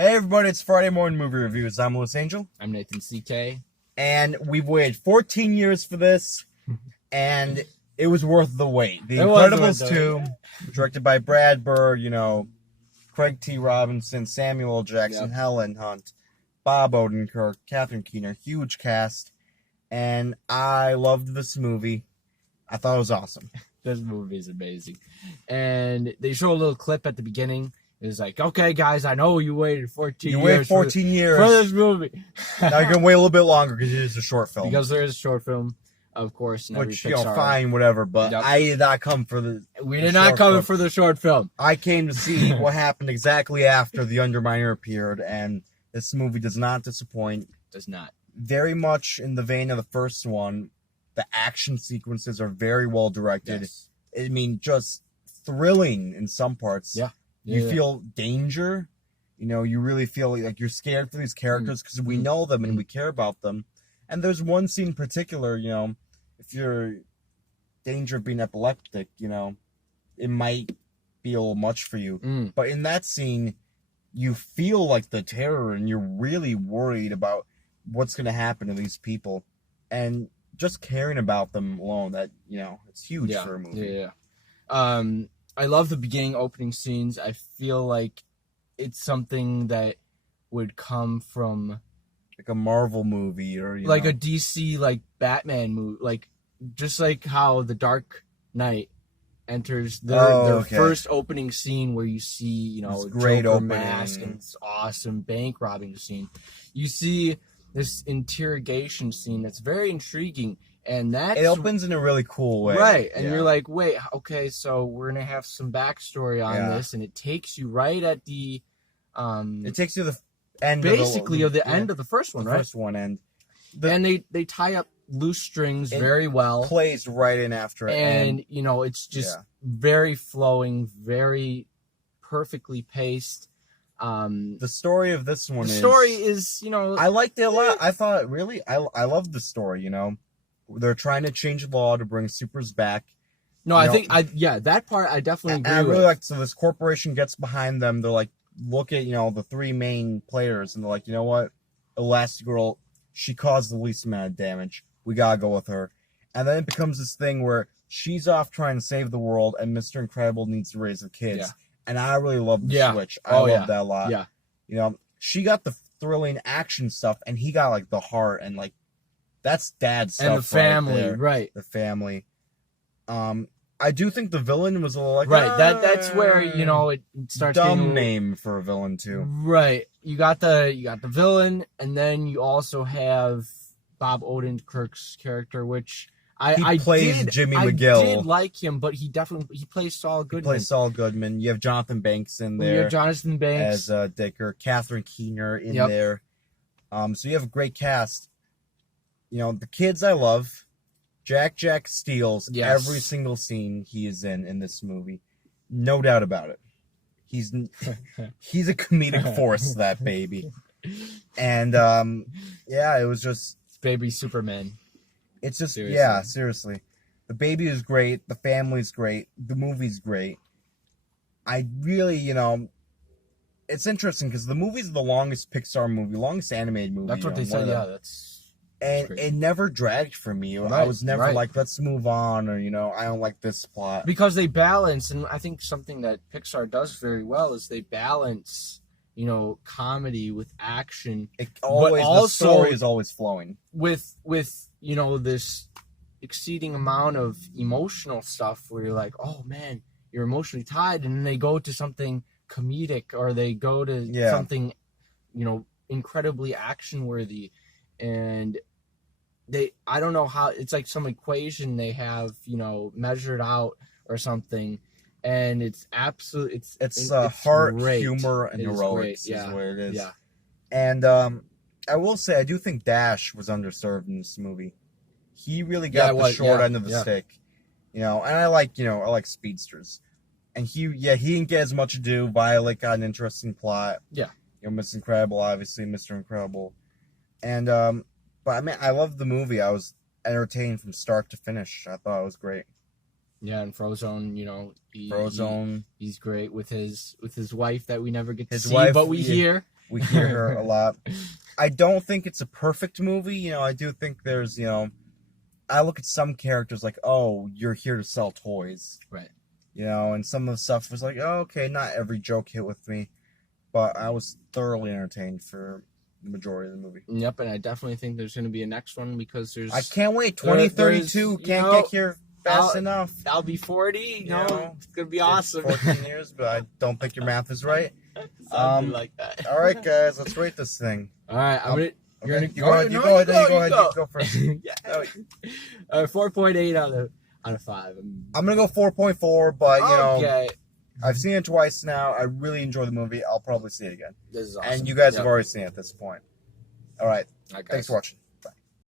Hey everybody, it's Friday Morning Movie Reviews. I'm Louis Angel. I'm Nathan CK. And we've waited 14 years for this, and it was worth the wait. The It was Incredibles worth the 2, directed by Brad Bird, Craig T. Robinson, Samuel L. Jackson, Helen Hunt, Bob Odenkirk, Catherine Keener, huge cast. And I loved this movie. I thought it was awesome. This movie is amazing. And they show a little clip at the beginning. It's like, okay, guys, I know you waited 14 years. You waited 14 years for this movie. Now you're going to wait a little bit longer because it is a short film. Because there is a short film, of course. Which, fine, whatever. But Yep. I did not come for the We did not come for the short film. I came to see what happened exactly after The Underminer appeared, and this movie does not disappoint. Does not. Very much in the vein of the first one. The action sequences are very well directed. Yes. I mean, just thrilling in some parts. Yeah. You feel danger. You really feel like you're scared for these characters because we know them and we care about them. And there's one scene in particular, if you're in danger of being epileptic, it might be a little much for you. But in that scene, you feel like the terror and you're really worried about what's going to happen to these people. And just caring about them alone, that, it's huge for a movie. Yeah. I love the beginning opening scenes. I feel like it's something that would come from like a Marvel movie or a DC Batman movie, just like how The Dark Knight enters their first opening scene where you see this great Joker opening mask and this awesome bank robbing scene. You see this interrogation scene that's very intriguing. And it opens in a really cool way. Right. And you're like, wait, okay, so we're going to have some backstory on this. And it takes you right at the... it takes you to the end of the end of the first one, the right? First one. And they tie up loose strings very well. Plays right in after it. And, it's just very flowing, very perfectly paced. The story of this one is, I liked it a lot. I thought, really, I loved the story, They're trying to change the law to bring supers back. No, that part I definitely agree with. I really like, so this corporation gets behind them. They're like, look at, the three main players, and they're like, you know what? Elastigirl, she caused the least amount of damage. We gotta go with her. And then it becomes this thing where she's off trying to save the world, and Mr. Incredible needs to raise the kids. Yeah. And I really love the switch. I love that a lot. Yeah. She got the thrilling action stuff, and he got, the heart, and, that's dad's stuff. And the family, right? The family. I do think the villain was a little right. That's where it starts. Dumb name for a villain too. Right. You got the villain, and then you also have Bob Odenkirk's character, which I plays Jimmy McGill. I did like him, but he plays Saul Goodman. You have Jonathan Banks in there. You have Jonathan Banks as Dicker. Catherine Keener in there. So you have a great cast. The kids I love. Jack steals every single scene he is in this movie. No doubt about it. He's a comedic force, that baby. And, it was just... It's baby Superman. It's just, seriously. The baby is great. The family's great. The movie's great. I really, it's interesting because the movie's the longest Pixar movie, longest animated movie. That's what they said, that's... And it never dragged for me. I was never like, let's move on, or, I don't like this plot. Because they balance, and I think something that Pixar does very well is they balance, comedy with action. The story is always flowing. With this exceeding amount of emotional stuff where you're like, oh, man, you're emotionally tied, and then they go to something comedic, or they go to something, incredibly action-worthy, and... I don't know how, it's like some equation they have, measured out or something, and it's absolutely, it's heart, great. Humor, and heroics is what it is. Yeah. And I will say, I do think Dash was underserved in this movie. He really got the short end of the stick, and I like speedsters. And he didn't get as much ado. Violet got an interesting plot. Yeah. Mr. Incredible, obviously, Mr. Incredible. And, but I mean, I loved the movie. I was entertained from start to finish. I thought it was great. Yeah, and Frozone, Frozone, he's great with his wife that we never get to see, but we hear. We hear her a lot. I don't think it's a perfect movie. You know, I do think there's, you know, I look at some characters like, oh, you're here to sell toys. Right. You know, and some of the stuff was like, oh, okay, not every joke hit with me. But I was thoroughly entertained for the majority of the movie. Yep, and I definitely think there's going to be a next one because there's... I can't wait. 2032 can't get here fast enough. I'll be 40. You know, it's going to be awesome. 14 years, but I don't think your math is right. Something like that. All right, guys, let's rate this thing. All right, I'm going to... You go ahead. You go first. Yeah. 4.8 out of 5. I'm gonna go 4.4, but you know, I've seen it twice now. I really enjoy the movie. I'll probably see it again. This is awesome. And you guys have already seen it at this point. All right. Thanks for watching.